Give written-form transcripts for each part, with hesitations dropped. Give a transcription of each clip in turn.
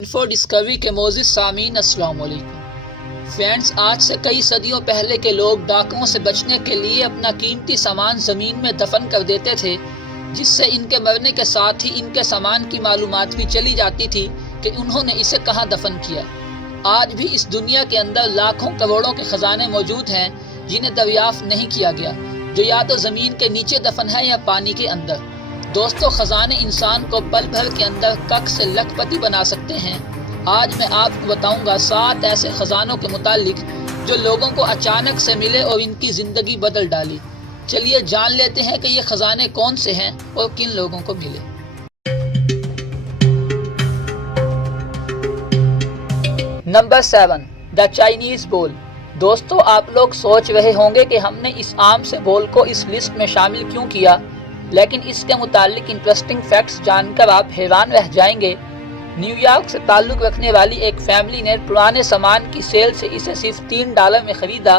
Info Discovery کے معزز سامعین السلام علیکم فرینڈز، آج سے کئی صدیوں پہلے کے لوگ ڈاکوؤں سے بچنے کے لیے اپنا قیمتی سامان زمین میں دفن کر دیتے تھے، جس سے ان کے مرنے کے ساتھ ہی ان کے سامان کی معلومات بھی چلی جاتی تھی کہ انہوں نے اسے کہاں دفن کیا۔ آج بھی اس دنیا کے اندر لاکھوں کروڑوں کے خزانے موجود ہیں جنہیں دریافت نہیں کیا گیا، جو یا تو زمین کے نیچے دفن ہے یا پانی کے اندر۔ دوستو، خزانے انسان کو پل بھر کے اندر کک سے لکھ پتی بنا سکتے ہیں۔ آج میں آپ کو بتاؤں گا 7 ایسے خزانوں کے متعلق جو لوگوں کو اچانک سے ملے اور ان کی زندگی بدل ڈالی۔ چلیے جان لیتے ہیں کہ یہ خزانے کون سے ہیں اور کن لوگوں کو ملے۔ نمبر 7، دا چائنیز بول۔ دوستو، آپ لوگ سوچ رہے ہوں گے کہ ہم نے اس عام سے بول کو اس لسٹ میں شامل کیوں کیا، لیکن اس کے متعلق انٹرسٹنگ فیکٹس جان کر آپ حیران رہ جائیں گے۔ نیو یارک سے تعلق رکھنے والی ایک فیملی نے پرانے سامان کی سیل سے اسے صرف $3 میں خریدا۔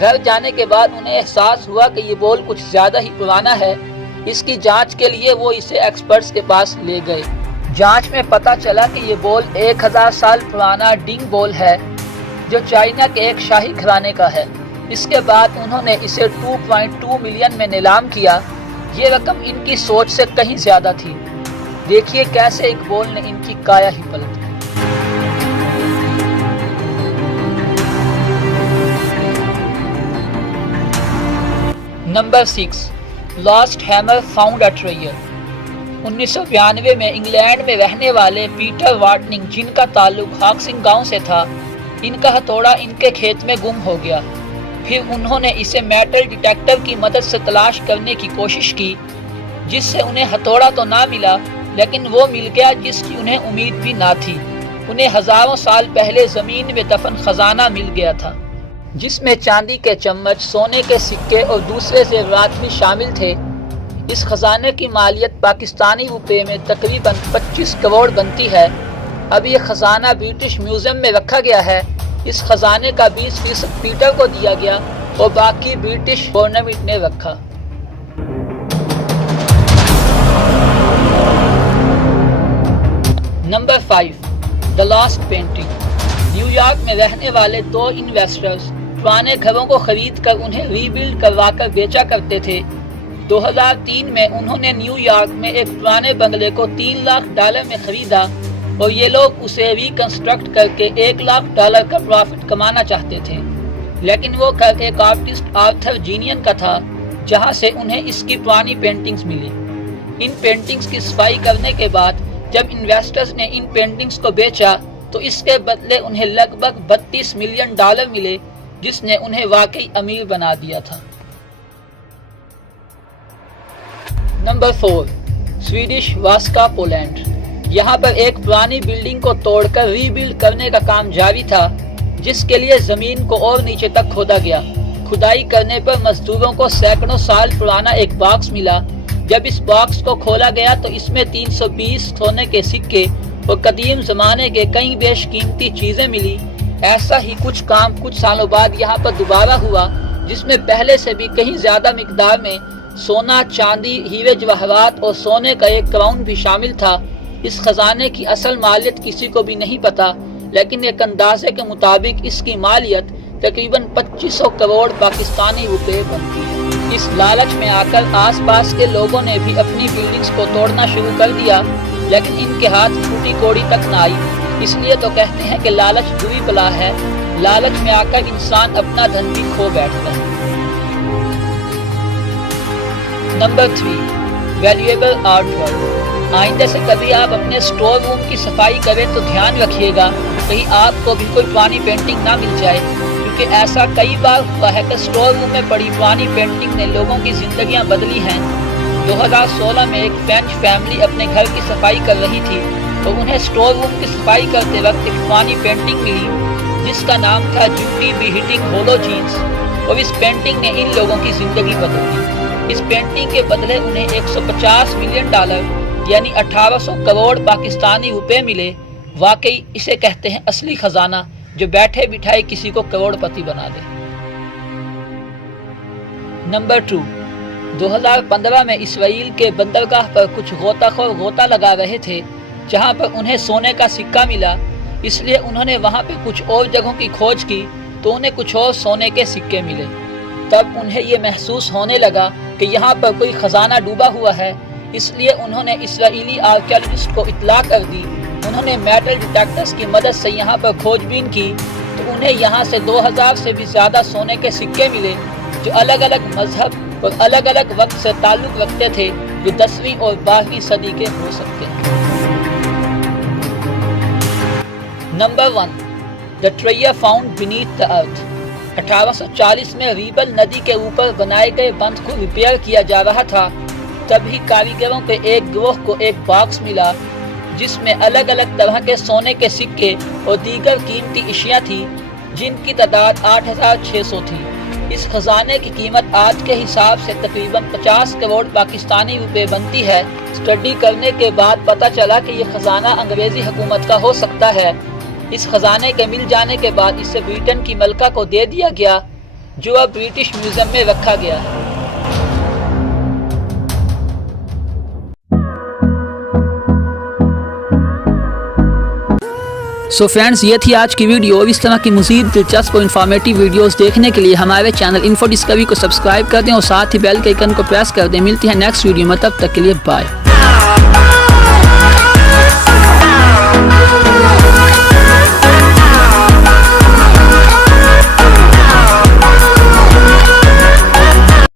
گھر جانے کے بعد انہیں احساس ہوا کہ یہ بول کچھ زیادہ ہی پرانا ہے۔ اس کی جانچ کے لیے وہ اسے ایکسپرٹس کے پاس لے گئے۔ جانچ میں پتہ چلا کہ یہ بول 1000 سال پرانا ڈنگ بول ہے، جو چائنا کے ایک شاہی گھرانے کا ہے۔ اس کے بعد انہوں نے اسے 2.2 ملین میں نیلام کیا۔ یہ رقم ان کی سوچ سے کہیں زیادہ تھی۔ دیکھیے کیسے ایک بول نے ان کی کایا ہی پلٹ دی۔ Number 6، last hammer found at Trier. 1992 میں انگلینڈ میں رہنے والے پیٹر وارٹنگ، جن کا تعلق ہاکسنگ گاؤں سے تھا، ان کا ہتھوڑا ان کے کھیت میں گم ہو گیا۔ پھر انہوں نے اسے میٹل ڈیٹیکٹر کی مدد سے تلاش کرنے کی کوشش کی، جس سے انہیں ہتھوڑا تو نہ ملا، لیکن وہ مل گیا جس کی انہیں امید بھی نہ تھی۔ انہیں ہزاروں سال پہلے زمین میں دفن خزانہ مل گیا تھا، جس میں چاندی کے چمچ، سونے کے سکے اور دوسرے زیورات بھی شامل تھے۔ اس خزانے کی مالیت پاکستانی روپے میں تقریباً 25 کروڑ بنتی ہے۔ اب یہ خزانہ برٹش میوزیم میں رکھا گیا ہے۔ اس خزانے کا 20% پیٹر کو دیا گیا اور باقی برٹش گورنمنٹ نے رکھا۔ Number 5، the last painting. New York میں رہنے والے 2 انویسٹرز پرانے گھروں کو خرید کر انہیں ری بلڈ کروا کر بیچا کرتے تھے۔ 2003 میں انہوں نے نیو یارک میں ایک پرانے بنگلے کو $3 لاکھ میں خریدا اور یہ لوگ اسے ریکنسٹرکٹ کر کے $1 لاکھ کا پروفٹ کمانا چاہتے تھے، لیکن وہ گھر ایک آرٹسٹ آرتھر جینین کا تھا، جہاں سے انہیں اس کی پرانی پینٹنگز ملی۔ ان پینٹنگز کی صفائی کرنے کے بعد جب انویسٹرز نے ان پینٹنگز کو بیچا تو اس کے بدلے انہیں لگ بھگ $32 ملین ملے، جس نے انہیں واقعی امیر بنا دیا تھا۔ نمبر 4، سویڈش واسکا پولینڈ۔ یہاں پر ایک پرانی بلڈنگ کو توڑ کر ری بلڈ کرنے کا کام جاری تھا، جس کے لیے زمین کو اور نیچے تک کھودا گیا۔ کھدائی کرنے پر مزدوروں کو سینکڑوں سال پرانا ایک باکس ملا۔ جب اس باکس کو کھولا گیا تو اس میں 320 سونے کے سکے اور قدیم زمانے کے کئی بیش قیمتی چیزیں ملی۔ ایسا ہی کچھ کام کچھ سالوں بعد یہاں پر دوبارہ ہوا، جس میں پہلے سے بھی کہیں زیادہ مقدار میں سونا، چاندی، ہیرے جواہرات اور سونے کا ایک کراؤن بھی شامل تھا۔ اس خزانے کی اصل مالیت کسی کو بھی نہیں پتا، لیکن ایک اندازے کے مطابق اس کی مالیت تقریباً 2500 کروڑ پاکستانی روپے بنتی ہے۔ اس لالچ میں آ کر آس پاس کے لوگوں نے بھی اپنی بلڈنگز کو توڑنا شروع کر دیا، لیکن ان کے ہاتھ ٹوٹی کوڑی تک نہ آئی۔ اس لیے تو کہتے ہیں کہ لالچ بری بلا ہے۔ لالچ میں آ کر انسان اپنا دھن بھی کھو بیٹھتا ہے۔ Number 3، valuable art work. آئندہ سے کبھی آپ اپنے اسٹور روم کی صفائی کریں تو دھیان رکھیے گا کہیں آپ کو بھی کوئی پرانی پینٹنگ نہ مل جائے، کیونکہ ایسا کئی بار ہوا ہے کہ اسٹور روم میں پڑی پرانی پینٹنگ نے لوگوں کی زندگیاں بدلی ہیں۔ 2016 میں ایک فرینچ فیملی اپنے گھر کی صفائی کر رہی تھی تو انہیں اسٹور روم کی صفائی کرتے وقت ایک پرانی پینٹنگ ملی، جس کا نام تھا Jodie be hitting ghuluw jeans, اور اس پینٹنگ نے ان لوگوں کی زندگی بدل دی۔ اس پینٹنگ کے بدلے انہیں $150 ملین یعنی 1800 کروڑ پاکستانی روپے ملے۔ واقعی اسے کہتے ہیں اصلی خزانہ، جو بیٹھے بٹھائے کسی کو کروڑ پتی بنا دے۔ نمبر 2، 2015 میں اسرائیل کے بندرگاہ پر کچھ غوطہ خور غوطہ لگا رہے تھے جہاں پر انہیں سونے کا سکہ ملا، اس لیے انہوں نے وہاں پہ کچھ اور جگہوں کی کھوج کی تو انہیں کچھ اور سونے کے سکے ملے۔ تب انہیں یہ محسوس ہونے لگا کہ یہاں پر کوئی خزانہ ڈوبا ہوا ہے، اس لیے انہوں نے اسرائیلی آرکیالوجسٹ کو اطلاع کر دی۔ انہوں نے میٹل ڈیٹیکٹرز کی مدد سے یہاں پر کھوج بین کی تو انہیں یہاں سے 2000 سے بھی زیادہ سونے کے سکے ملے جو الگ الگ مذہب اور الگ الگ وقت سے تعلق رکھتے تھے، جو 10ویں اور 12ویں صدی کے ہو سکتے ہیں۔ Number 1، The treasure found beneath the earth۔ 1840 میں ریبل ندی کے اوپر بنائے گئے بند کو ریپیئر کیا جا رہا تھا، تبھی کاریگروں کے ایک گروہ کو ایک باکس ملا جس میں الگ الگ طرح کے سونے کے سکے اور دیگر قیمتی اشیاء تھی جن کی تعداد 8600 تھی۔ اس خزانے کی قیمت آج کے حساب سے تقریباً 50 کروڑ پاکستانی روپے بنتی ہے۔ اسٹڈی کرنے کے بعد پتہ چلا کہ یہ خزانہ انگریزی حکومت کا ہو سکتا ہے۔ اس خزانے کے مل جانے کے بعد اسے برٹن کی ملکہ کو دے دیا گیا، جو اب برٹش میوزیم میں رکھا گیا ہے۔ سو فرینڈز، یہ تھی آج کی ویڈیو، اور اس طرح کی مزید دلچسپ اور انفارمیٹیو ویڈیوز دیکھنے کے لیے ہمارے چینل انفو ڈسکوری کو سبسکرائب کر دیں اور ساتھ ہی بیل کے آئیکن کو پریس کر دیں۔ ملتی ہے نیکسٹ ویڈیو میں، تب تک کے لیے بائے۔